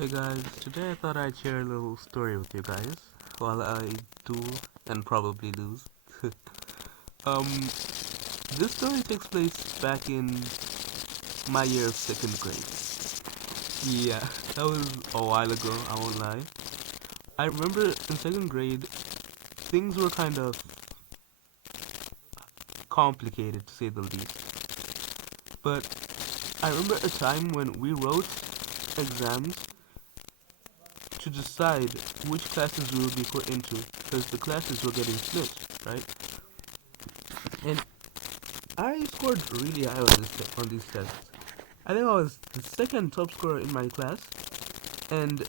Hey guys, today I thought I'd share a little story with you guys while I do and probably lose. um, this story takes place back in my year of second grade. Yeah, that was a while ago, I won't lie. I remember in second grade, things were kind of complicated to say the least. But I remember a time when we wrote exams to decide which classes we would be put into because the classes were getting split, right? And I scored really high on these tests. I think I was the second top scorer in my class, and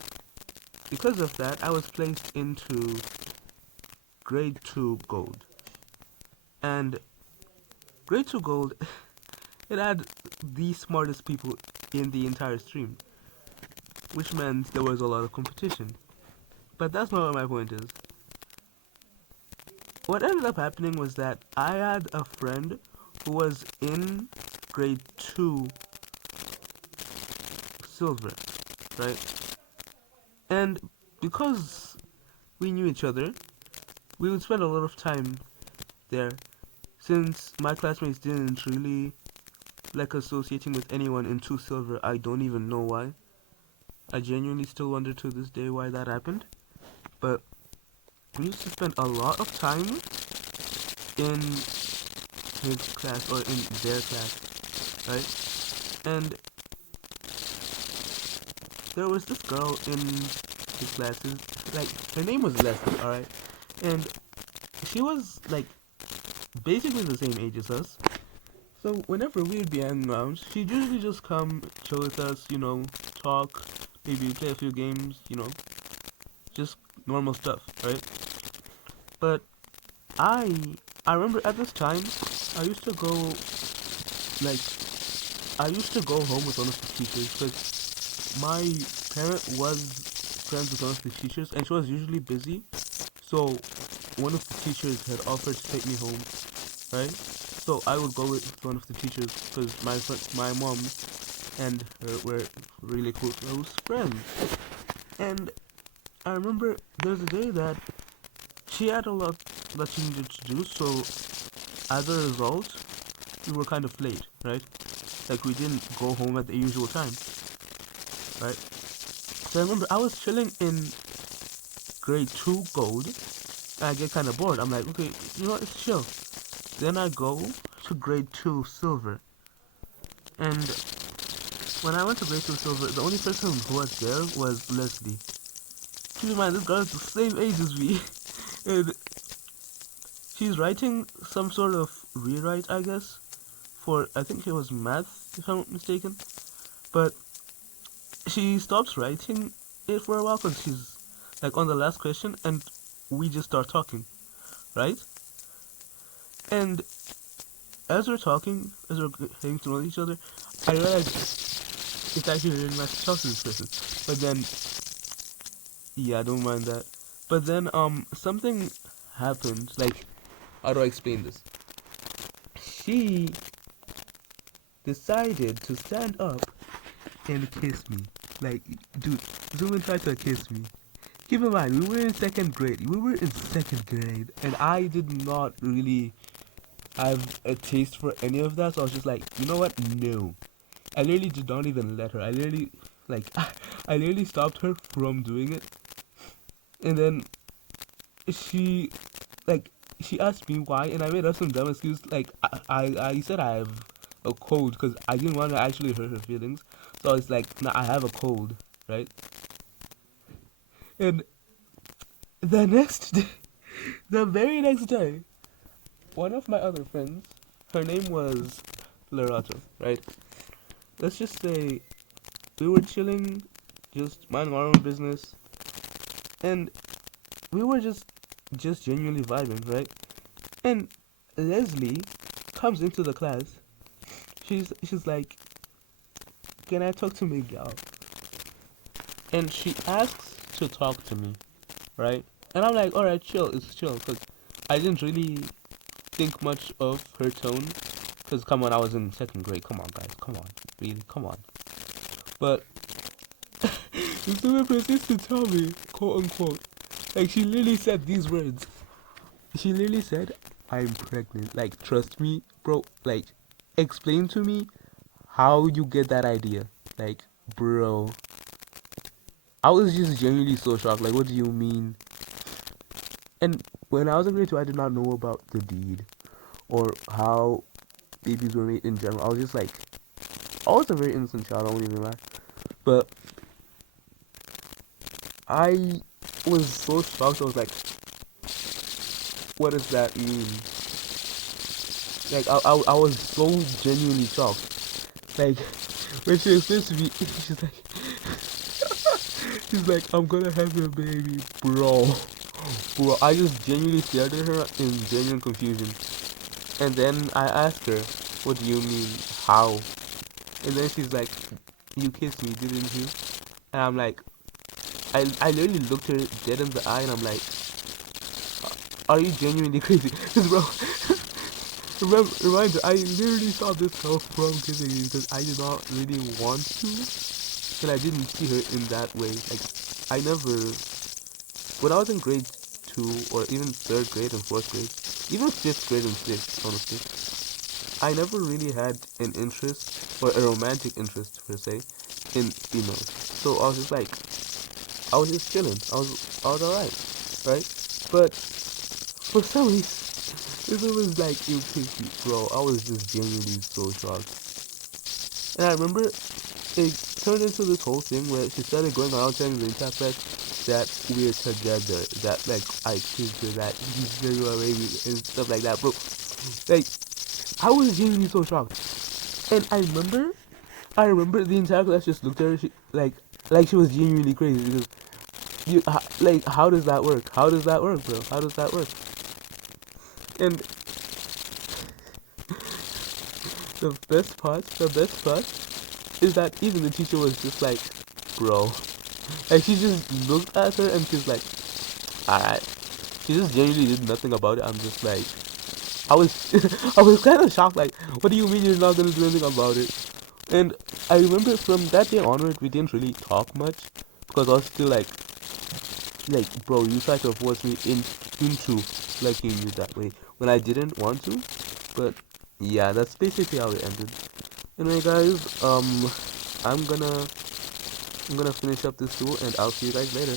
because of that, I was placed into grade 2 gold. And grade 2 gold, it had the smartest people in the entire stream, which meant there was a lot of competition. But that's not what my point is. What ended up happening was that I had a friend who was in grade 2 silver, right? And because we knew each other, we would spend a lot of time there. Since my classmates didn't really like associating with anyone in 2 silver, I don't even know why. I genuinely still wonder to this day why that happened. But we used to spend a lot of time in his class or in their class, right? And there was this girl in his classes, like her name was Leslie, alright? And she was like basically the same age as us. So whenever we'd be hanging around, she'd usually just come chill with us, talk, maybe play a few games, just normal stuff, right? But I I remember at this time I used to go like I used to go home with one of the teachers because my parent was friends with one of the teachers and she was usually busy. So one of the teachers had offered to take me home, right? So I would go with one of the teachers because my mom and her were really close friends. And I remember there was a day that she had a lot that she needed to do, so as a result, we were kind of late, right? Like we didn't go home at the usual time, right? So I remember I was chilling in grade 2 gold, and I get kind of bored. I'm like, okay, you know what, it's chill. Then I go to grade 2 silver, and when I went to grade 2 silver, the only person who was there was Leslie. Keep in mind, this girl is the same age as me, and she's writing some sort of rewrite, I guess, for I think it was math, if I'm not mistaken. But she stops writing it for a while because she's like on the last question, and we just start talking, right? And as we're talking, as we're getting to know each other, I realize it's actually really nice to talk to this person. But then, yeah, I don't mind that. But then, something happened. Like, how do I explain this? She decided to stand up and kiss me. Like, dude, someone tried to kiss me. Keep in mind, we were in second grade. We were in second grade, and I did not really have a taste for any of that. So I was just like, you know what? No. I literally did not even let her. I literally, like, I literally stopped her from doing it. And then she, like, she asked me why, and I made up some dumb excuse. Like, I said I have a cold because I didn't want to actually hurt her feelings. So it's like, nah, I have a cold, right? And the next day, the very next day, one of my other friends, her name was Lerato, right? Let's just say we were chilling, just minding our own business, and we were just genuinely vibing, right? And Leslie comes into the class. She's like, "Can I talk to Miguel?" And she asks to talk to me, right? And I'm like, "All right, chill, it's chill," because I didn't really think much of her tone. Because come on, I was in second grade. Come on, guys, come on, really, come on. But So my persisted to tell me, quote unquote, like she literally said these words. She literally said, "I'm pregnant." Like, trust me, bro. Like, explain to me how you get that idea. Like, bro, I was just genuinely so shocked. Like, what do you mean? And when I was in grade 2, I did not know about the deed or how babies were made in general. I was just like, I was a very innocent child. I won't even lie, but I was so shocked. I was like, what does that mean? Like, I was so genuinely shocked. Like, when she explained to me, she's like, I'm gonna have your baby, bro. Bro, I just genuinely stared at her in genuine confusion. And then I asked her, what do you mean? How? And then she's like, you kissed me, didn't you? And I'm like, I literally looked her dead in the eye and I'm like, are you genuinely crazy? Because, bro, reminder, I literally stopped this girl from kissing me because I did not really want to. And I didn't see her in that way. Like, I never, when I was in grade 2 or even 3rd grade and 4th grade, even 5th grade and 6th, honestly, I never really had an interest or a romantic interest per se in females. So I was just like, I was just chilling. I was alright, right? But for some reason, this was like you pissed me, bro. I was just genuinely so shocked. And I remember it turned into this whole thing where she started going around telling the entire class that we're together, that like I kissed her, that he's very well baby and stuff like that, bro. Like I was genuinely so shocked. And I remember the entire class just looked at her like she was genuinely crazy because like how does that work? How does that work, bro? How does that work? And the best part is that even the teacher was just like, bro. Like she just looked at her and she's like, alright. She just genuinely did nothing about it. I'm just like, I was, I was kind of shocked. Like, what do you mean you're not gonna do anything about it? And I remember from that day onward, we didn't really talk much because I was still like, bro, you tried to force me into liking you that way when I didn't want to. But yeah, that's basically how it ended. Anyway, guys, I'm gonna finish up this tool and I'll see you guys later.